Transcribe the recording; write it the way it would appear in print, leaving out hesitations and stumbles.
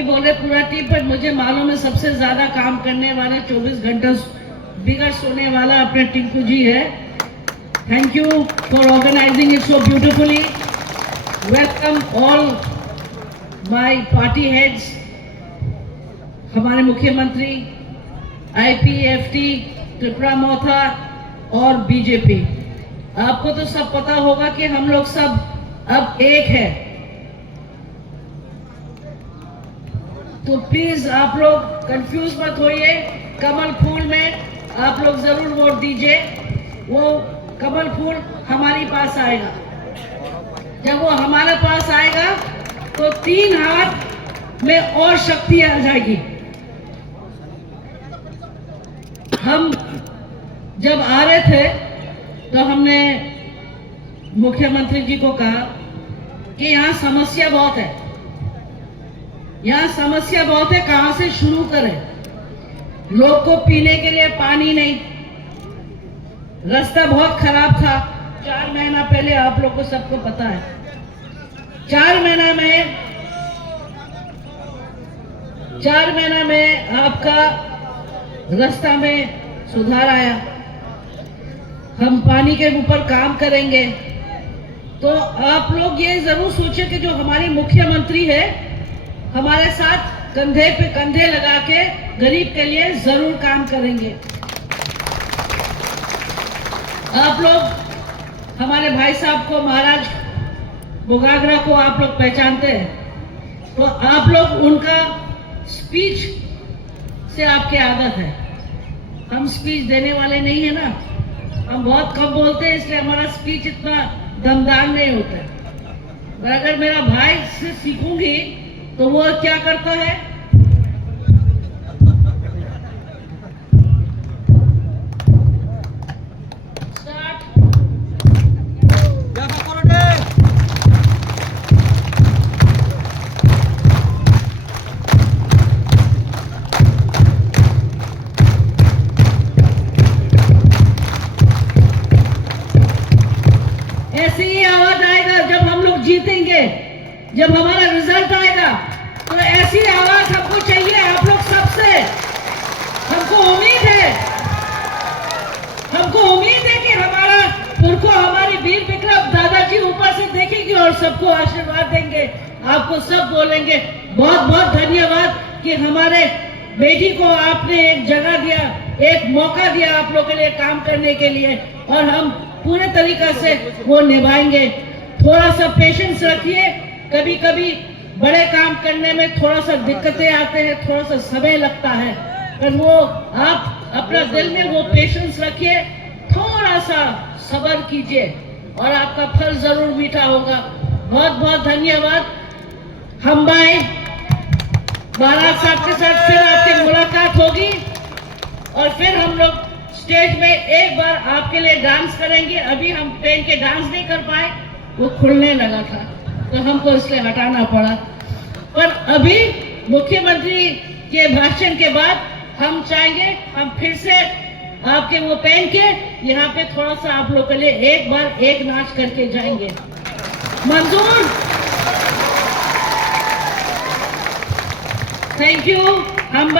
अभी बोले पूरा टीम, पर मुझे मालूम है सबसे ज्यादा काम करने वाला 24 घंटे बिगड़ सोने वाला अपने टिंकू जी है। Thank you for organising it so beautifully. Welcome all my party heads, हमारे मुख्यमंत्री, आईपीएफटी, त्रिपुरा मोर्चा और बीजेपी। आपको तो सब पता होगा कि हम लोग सब अब एक है, तो प्लीज आप लोग कंफ्यूज मत होइए। कमल फूल में आप लोग जरूर वोट दीजिए। वो कमल फूल हमारे पास आएगा। जब वो हमारे पास आएगा तो 3 हाथ में और शक्ति आ जाएगी। हम जब आ रहे थे तो हमने मुख्यमंत्री जी को कहा कि यहाँ समस्या बहुत है, यहाँ समस्या बहुत है, कहां से शुरू करें। लोग को पीने के लिए पानी नहीं, रास्ता बहुत खराब था। 4 महीना पहले आप लोग को सबको पता है, 4 महीना में आपका रास्ता में सुधार आया। हम पानी के ऊपर काम करेंगे। तो आप लोग ये जरूर सोचिए कि जो हमारे मुख्यमंत्री है हमारे साथ कंधे पे कंधे लगा के गरीब के लिए जरूर काम करेंगे। आप लोग हमारे भाई साहब को, महाराज बोगागरा को आप लोग पहचानते हैं, तो आप लोग उनका स्पीच से आपके आदत है। हम स्पीच देने वाले नहीं है ना, हम बहुत कम बोलते हैं, इसलिए हमारा स्पीच इतना दमदार नहीं होता है। पर अगर मेरा भाई से सीखूंगी तो वो क्या करता है, ऐसी ही आवाज आएगा जब हम लोग जीतेंगे, जब हमारा रिजल्ट आएगा, तो ऐसी आवाज हमको चाहिए आप लोग सबसे। हमको उम्मीद है कि हमारा पुरखो, हमारी वीर विक्रम दादाजी ऊपर से देखेंगे और सबको आशीर्वाद देंगे। आपको सब बोलेंगे बहुत बहुत धन्यवाद कि हमारे बेटी को आपने एक जगह दिया, एक मौका दिया आप लोगों के लिए काम करने के लिए, और हम पूरे तरीका से वो निभाएंगे। थोड़ा सा पेशेंस रखिए, कभी कभी बड़े काम करने में थोड़ा सा दिक्कतें आते हैं, थोड़ा सा समय लगता है, पर वो आप अपना दिल में वो पेशेंस रखिए, थोड़ा सा सब्र कीजिए और आपका फल जरूर मीठा होगा। बहुत बहुत धन्यवाद। हम भाई महाराज साहब के साथ फिर आपकी मुलाकात होगी और फिर हम लोग स्टेज में एक बार आपके लिए डांस करेंगे। अभी हम ट्रेन के डांस नहीं कर पाए, वो खुलने लगा था तो हमको इसलिए हटाना पड़ा। पर अभी मुख्यमंत्री के भाषण के बाद हम चाहेंगे हम फिर से आपके वो पहन के यहाँ पे थोड़ा सा आप लोग के लिए एक बार एक नाच करके जाएंगे। मंजूर? Thank you. हम